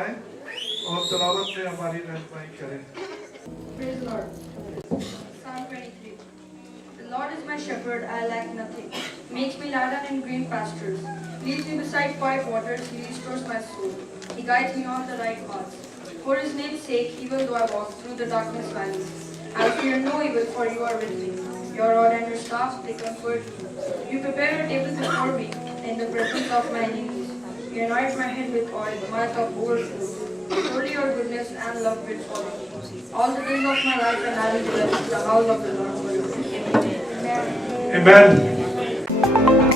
फरमाएं और तलावत में हमारी रहनुमाई करें। Praise the Lord. Psalm 23. The Lord is my shepherd, I lack nothing. Makes me lie down in green pastures. Leads me beside quiet waters, He restores my soul. He guides me on the right path. For His name's sake, even though I walk through the darkness valley, I'll fear no evil, for You are with me. Your rod and Your staff, they comfort me. You prepare a table before me in the presence of my enemies. You anoint my head with oil, my cup overflows. Surely Your goodness and love will follow me all the days of my life, and I will dwell in the house of the Lord forever. Amen. Amen.